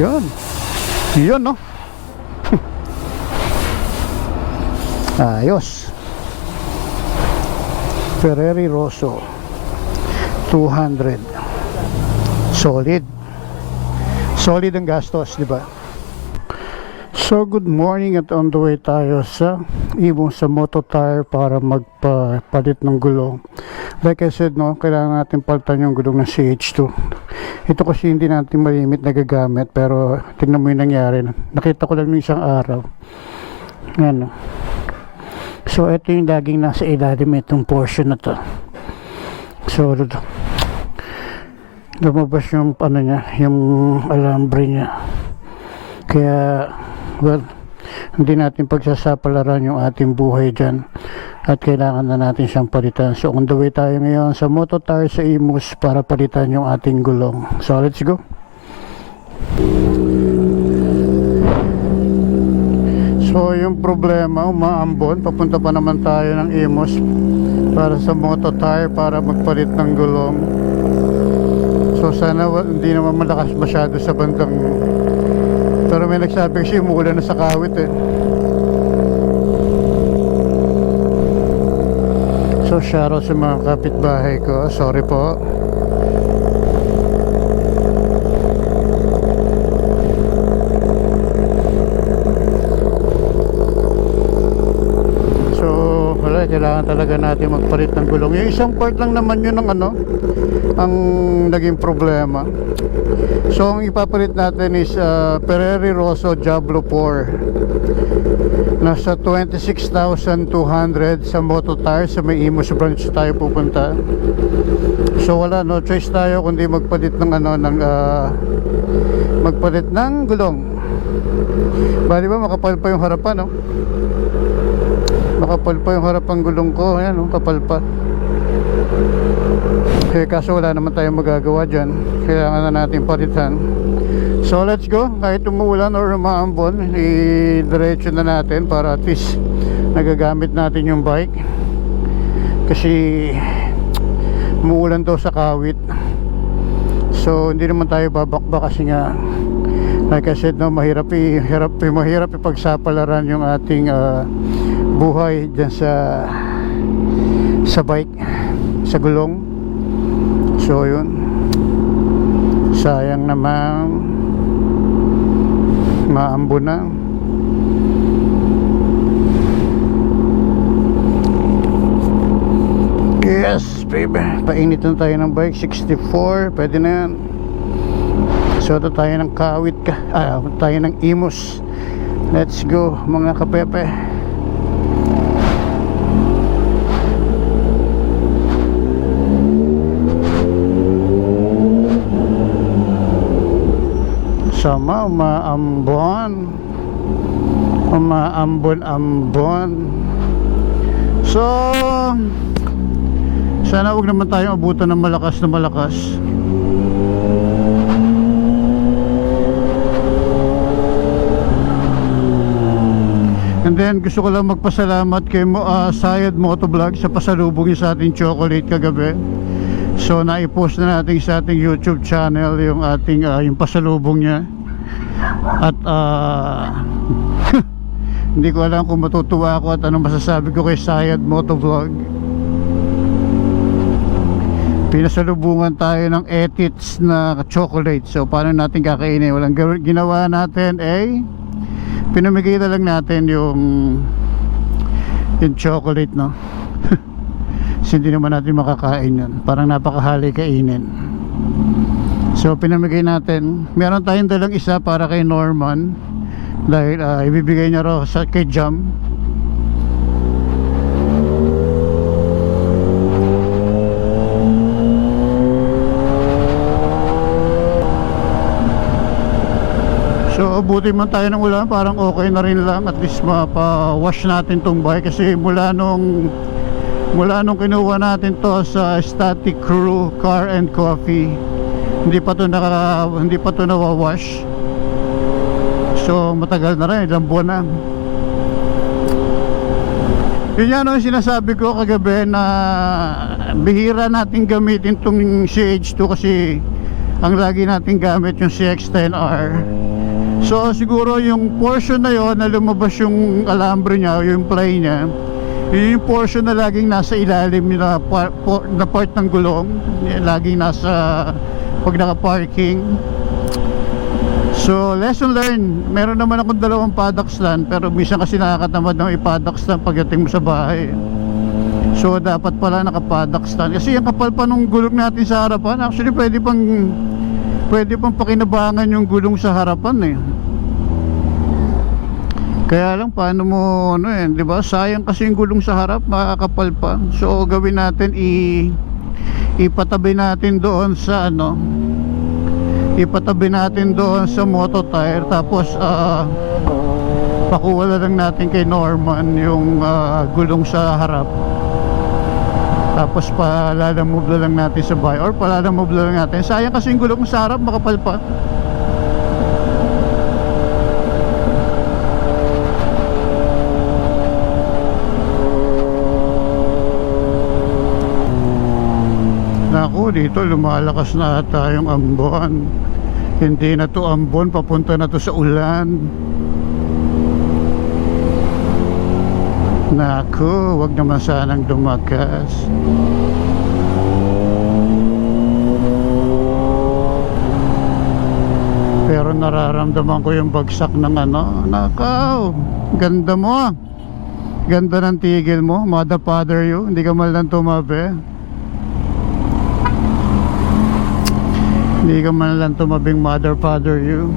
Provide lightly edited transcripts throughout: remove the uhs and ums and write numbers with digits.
Yun. Yun, no? Ayos. Ferrari Rosso 200. Solid. Solid ang gastos, di ba? So good morning, at on the way tayo sa ibong sa Moto Tire para magpapalit ng gulong. Like I said, no, kailangan natin palitan yung gulong ng CH2. Ito kasi hindi natin malimit na gagamit, pero tingnan mo yung nangyari. Nakita ko lang ng isang araw. Yan, no. So ito yung laging nasa ilalim itong portion na to. So lumabas yung ano niya, yung alambre niya. Kaya well, hindi natin pagsasapalaran yung ating buhay dyan, at kailangan na natin siyang palitan. So on the way tayo ngayon sa Moto Tire sa Imus para palitan yung ating gulong. So let's go. So yung problema, umaambon, papunta pa naman tayo ng Imus para sa Moto Tire para magpalit ng gulong. So sana hindi naman malakas masyado sa bandang, pero may nagsabi kasi umuulan na sa Kawit eh. So shoutout sa mga kapitbahay ko, sorry po. So wala, kailangan talaga natin magpalit ng gulong. Yung isang part lang naman yun ng ano, ang naging problema. So ang ipapalit natin is Ferrari Rosso Diablo 4. Nasa 26,200 sa Moto Tire sa may Imus branch tayo pupunta. So wala, no choice tayo kundi magpalit ng ano, ng magpalit ng gulong. Ba, di ba makapal pa yung harapan, no? Makapal pa yung harapang gulong ko. Ayan, no? Kapal pa. Okay, kaso wala naman tayong magagawa dyan. Kailangan na natin palitan. So let's go. Kahit umuulan or umaambon, i-diretso na natin para at least nagagamit natin yung bike. Kasi umuulan daw sa Kawit. So hindi naman tayo babakba kasi nga, like I said, no, mahirap ipagsapalaran yung ating buhay dyan sa bike, sa gulong. So yun, sayang naman maambo na. Yes baby, painit na tayo ng bike. 64, pwede na yan. So ito tayo ng Kawit tayo ng Imus. Let's go mga kapepe. Sama umaambon. So sana wag naman tayong abutan ng malakas na malakas. And then gusto ko lang magpasalamat kay Sayed Motovlog sa pasalubong niya sa ating chocolate kagabi. So naipost na natin sa ating YouTube channel yung ating yung pasalubong niya. At hindi ko alam kung matutuwa ako at anong masasabi ko kay Sayed Motovlog. Pinasalubungan tayo ng etits na chocolate. So paano natin kakainin? Walang ginawa natin pinamigay na lang natin yung chocolate, no? Kasi hindi naman natin makakain yun. Parang napakahali kainin. So pinamigay natin. Meron tayong dalang isa para kay Norman, dahil ibibigay niya raw kay Jam. So buti man tayo ng ulan, parang okay na rin lang. At least mapa-wash natin tong bike. Kasi mula nung kinuha natin to sa Static Crew Car and Coffee, hindi pa to nawawash. So matagal na rin, ilang buwan na. Yun yan, no, sinasabi ko kagabi na bihira natin gamitin tong CH2 kasi ang lagi nating gamit yung CX-10R. So siguro yung portion na yon na lumabas yung alambre niya, yung ply niya, yun yung portion na laging nasa ilalim na part ng gulong, laging nasa pag naka-parking. So lesson learned, meron naman akong dalawang paddock stand, pero minsan kasi nakakatamad ng i-paddock stand pagdating mo sa bahay. So dapat pala naka-paddock stand, kasi yung kapal pa nung gulong natin sa harapan, actually pwede pang pakinabangan yung gulong sa harapan eh. Kaya lang paano mo di ba? Sayang kasi yung gulong sa harap, makakapal pa. So gawin natin, ipatabi natin doon sa ipatabi natin doon sa moto tire, tapos pakuha lang natin kay Norman yung gulong sa harap. Tapos palalamove lang natin sa bahay, or palalamove lang natin. Sayang kasi yung gulong sa harap, makapal pa. Naku, dito lumalakas na ata yung ambon. Hindi na to ambon, papunta na to sa ulan. Naku, wag naman sanang dumagas. Pero nararamdaman ko yung bagsak ng nakaw. Ganda mo. Ganda ng tigil mo, mother father you. Hindi ka man lang tumabi. Hindi ka man lang tumabing mother father you.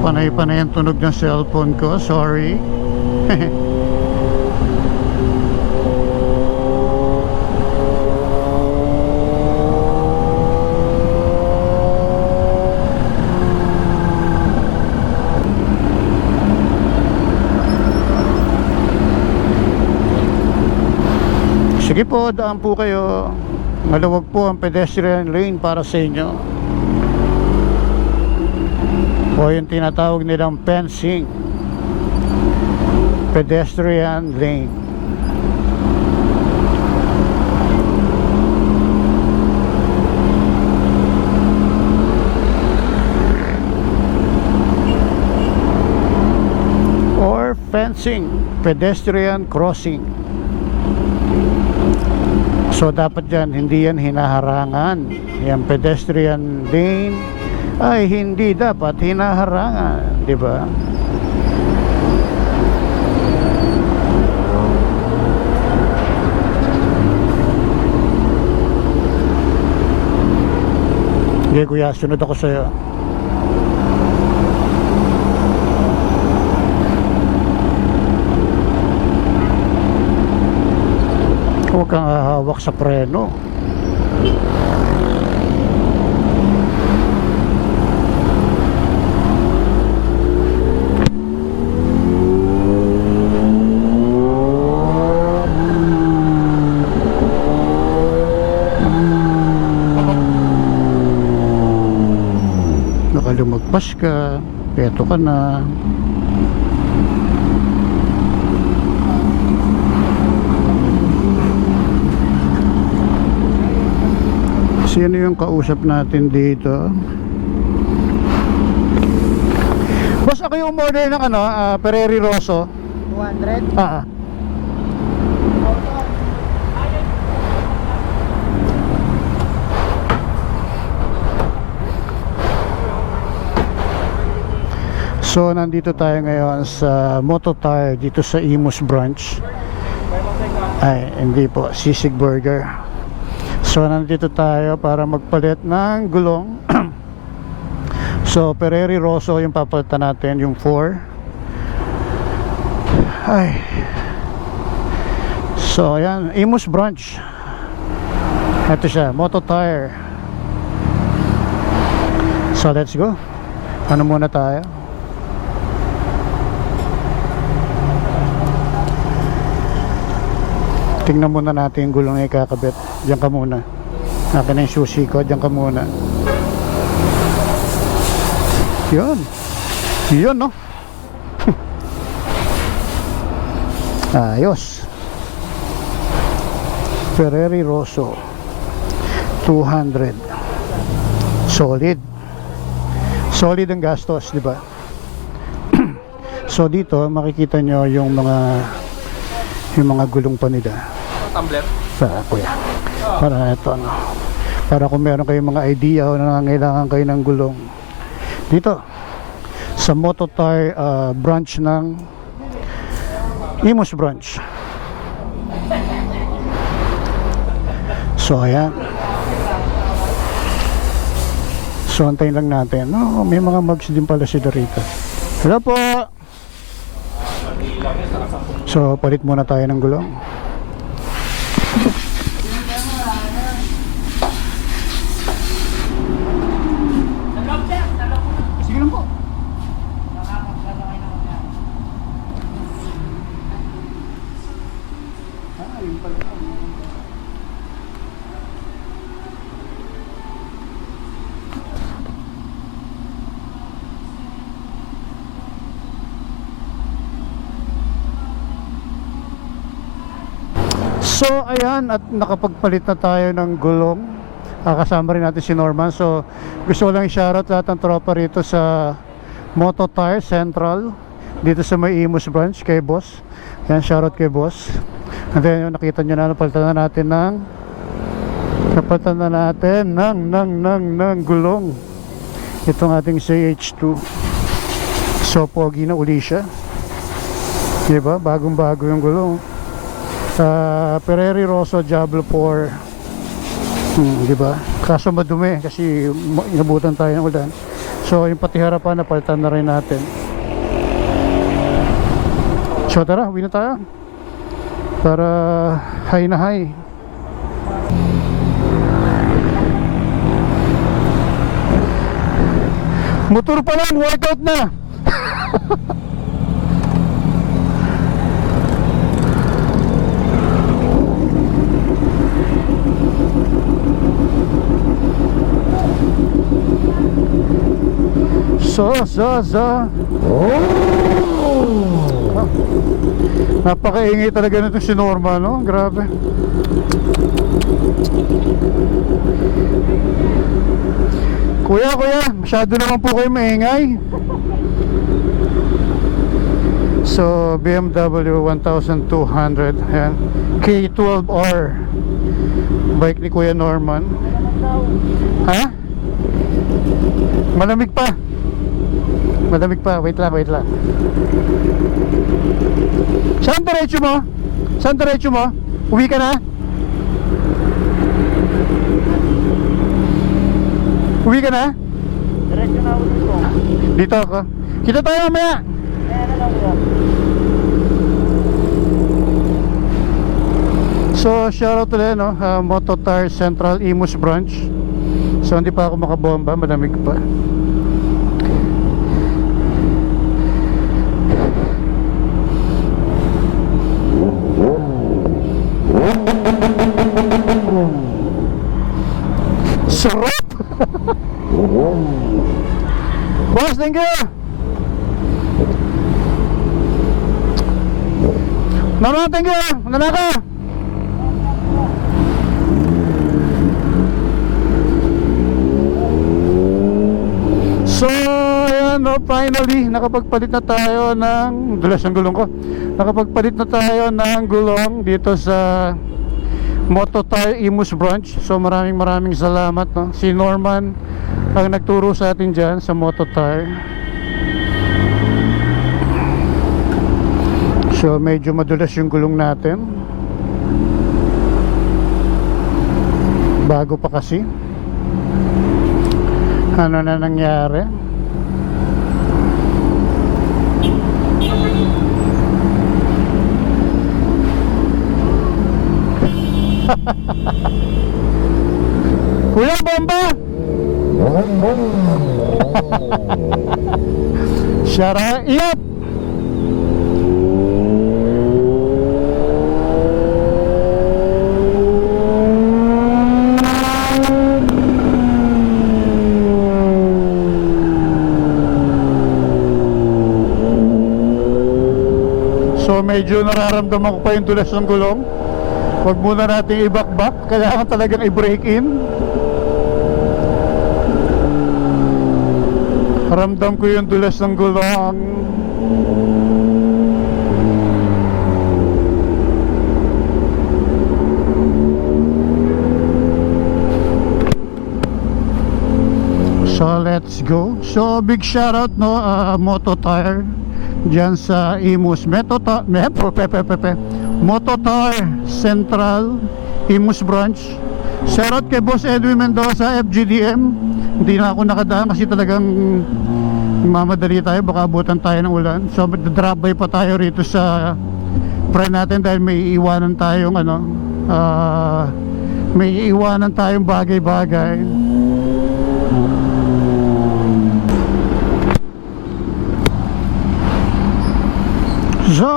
Panay-panay ang tunog ng cellphone ko, sorry. Sige po, daan po kayo. Maluwag po ang pedestrian lane para sa inyo, o yung tinatawag nilang fencing, pedestrian lane. Or fencing, pedestrian crossing. So dapat dyan, hindi yan hinaharangan. Yung pedestrian lane ay hindi dapat hinaharangan, di ba? Okay, kuya, sunod ako sa'yo. Huwag kang hahawak sa preno. Lumagpas ka, eto ka na. Sino yung kausap natin dito? Boss, ako yung umorder ng Pereri Rosso 200? So nandito tayo ngayon sa Moto Tire dito sa Imus branch. Ay, hindi po, Sisig Burger. So nandito tayo para magpalit ng gulong. So Pereri Rosso yung papalitan natin, yung 4. Ay. So ayan, Imus branch. Ito siya, Moto Tire. So let's go. Ano muna tayo? Tingnan muna natin yung gulong na ikakabit. Diyan ka muna. Akin na yung susi ko, diyan ka muna. Yun. Yun, no? Ayos. Ferrari Rosso 200. Solid. Solid ang gastos, di ba? So dito makikita nyo yung mga gulong pa nila. Tumbler. Para kuya. Para ito ano. Para kung meron kayong mga idea o nangangailangan kayo ng gulong. Dito sa Moto Tire branch ng Imus branch. So ayan. So antayin lang natin. Oh, may mga mugs din pala sila rito. Hello po. So palit muna tayo ng gulong. Sige lang po. Yun pala. So ayan, at nakapagpalit na tayo ng gulong. Kasama rin natin si Norman. So gusto ko lang i-shoutout lahat ng tropa rito sa Moto Tire Central, dito sa may Imus branch kay boss. Ayan, shoutout kay boss. And then yung nakita nyo na, napalitan na natin ng gulong itong ating CH2. So pogi na uli siya, diba? Bagong bago yung gulong. Ferrari Rosso Diablo 4. Diba? Kaso madumi kasi inabutan tayo ng ulan. So yung pati harapan napalitan na rin natin. So tara, uwi na tayo para high na high. Motor pa lang, workout na. Napakaingay talaga nito si Norma, no? Grabe. Kuya, masyado naman po kayo maingay. So BMW 1200, ayan, K12R bike ni Kuya Norman. Ha? Malamig pa. Wait lang. Saan diretso mo? Uwi ka na? Diretso na ulit ko. Dito ako. Kita tayo mamaya. Kaya na lang ko. So shoutout ulit, no? Moto Tire Central Imus branch. So hindi pa ako makabomba, malamig pa. Sarap! Boss, thank you! Mama, thank you! Nanaka! So, ayan, no, finally, nakapagpalit na tayo ng dulas ng gulong ko. Nakapagpalit na tayo ng gulong dito sa Moto Tire Imus branch. So maraming salamat, no? Si Norman ang nagturo sa atin dyan sa Moto Tire. So medyo madulas yung gulong natin, bago pa kasi. Ano na nangyari? Kuya, bomba! Shara, iyap! So medyo nararamdaman ko pa yung dulas ng gulong. Huwag muna natin i-back-back, kailangan talagang i-brake in. Ramdam ko yung dulas ng gulong. So let's go. So big shout out no, Moto Tire dyan sa Imus Moto Tire Central Imus Branch. Shout out kay Boss Edwin Mendoza, FGDM. Hindi na ako nakadaan kasi talagang mamadali tayo, baka abutan tayo ng ulan. So drop by pa tayo rito sa friend natin dahil may iiwanan tayong bagay-bagay. So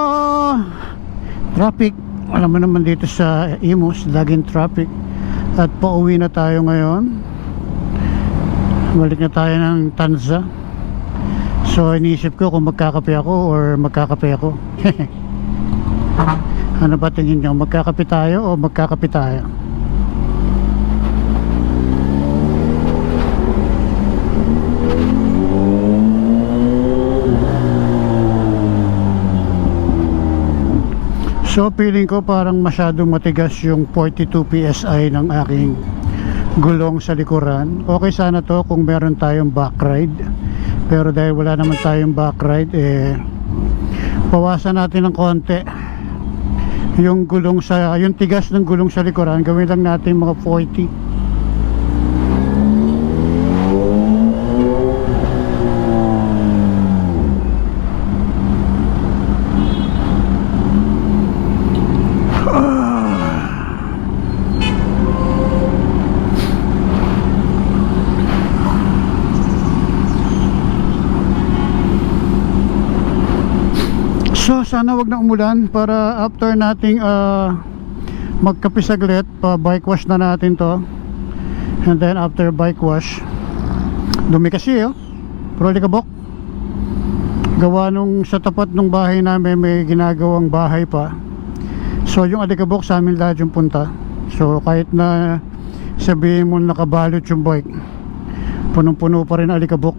traffic, alam mo naman dito sa Imus, laging traffic. At pauwi na tayo ngayon. Balik na tayo ng Tanza. So iniisip ko kung magkakape ako or magkakape ako. Ano ba tingin nyo? Magkakape tayo o magkakape tayo? So feeling ko parang masyadong matigas yung 42 PSI ng aking gulong sa likuran. Okay sana to kung meron tayong back ride, pero dahil wala naman tayong back ride, bawasan natin ng konti yung tigas ng gulong sa likuran. Gawin lang natin mga 40. So sana wag na umulan para after nating magkape saglit, pa bike wash na natin to. And then after bike wash, dumi kasi pero likabok. Gawa nung sa tapat ng bahay namin may ginagawang bahay pa. So yung alikabok sa amin lahat yung punta. So kahit na sabihin mo nakabalot yung bike, punong-puno pa rin alikabok.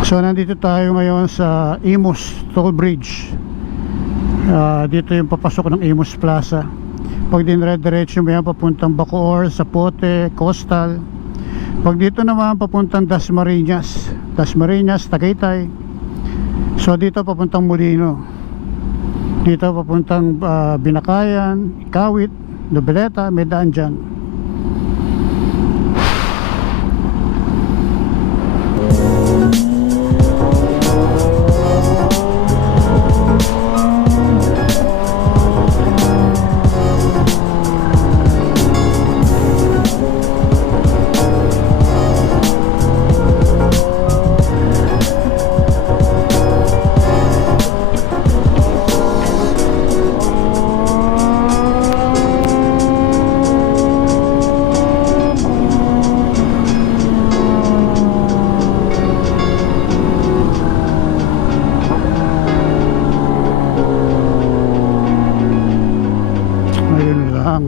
So nandito tayo ngayon sa Imus Toll Bridge. Dito yung papasok ng Imus Plaza. Pag dinire-diretso mo yan papuntang Bacoor, Zapote, Coastal. Pag dito naman papuntang Dasmariñas, Tagaytay. So dito papuntang Molino. Dito papuntang Binakayan, Kawit, Noveleta, may daan dyan.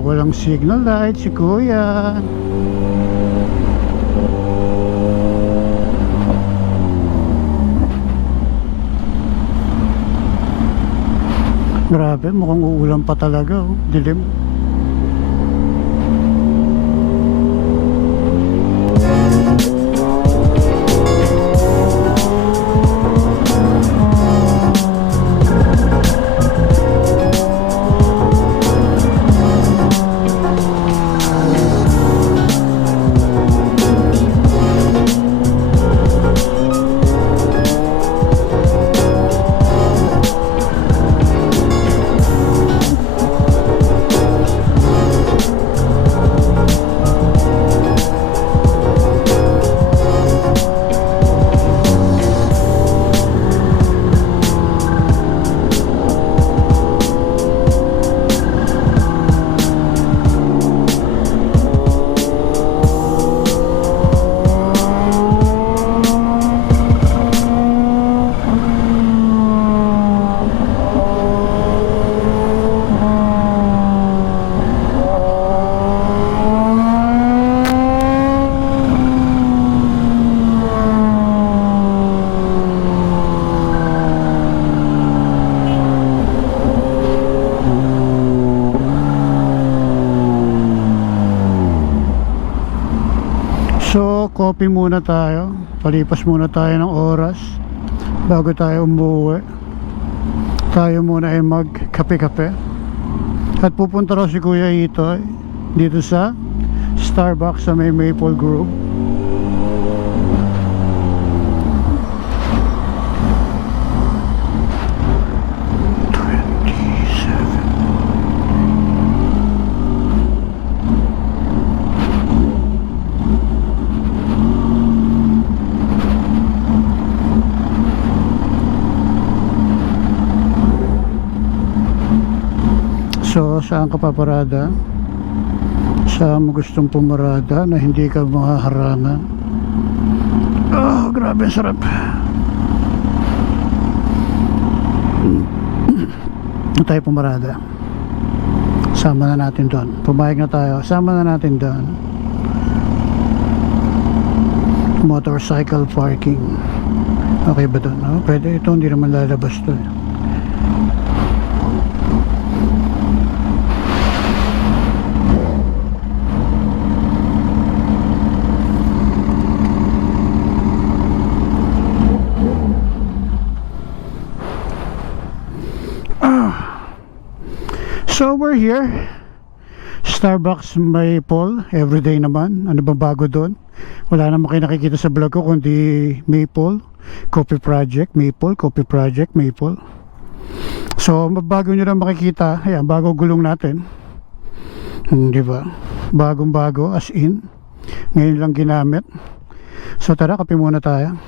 Walang signal light si kuya. Grabe, mukhang uulan pa talaga, dilim. Coffee muna tayo. Palipas muna tayo ng oras bago tayo umuwi. Tayo muna ay mag-kape-kape. At pupunta raw si Kuya Itoy dito sa Starbucks sa may Maple Grove. So, saan ka paparada? Saan mo gustong pumarada na hindi ka mahaharangan? Oh, grabe, sarap. Tayo pumarada. Sama na natin doon. Pumayag na tayo. Sama na natin doon. Motorcycle parking. Okay ba doon? Oh, pwede. Ito, hindi naman lalabas to. So we're here, Starbucks Maple, everyday naman. Ano ba bago doon? Wala naman kayo nakikita sa vlog ko kundi Maple Coffee Project, Maple Coffee Project, Maple. So bago nyo lang makikita, ayan, bago gulong natin, di ba? Bagong bago, as in, ngayon lang ginamit. So tara, kape muna tayo.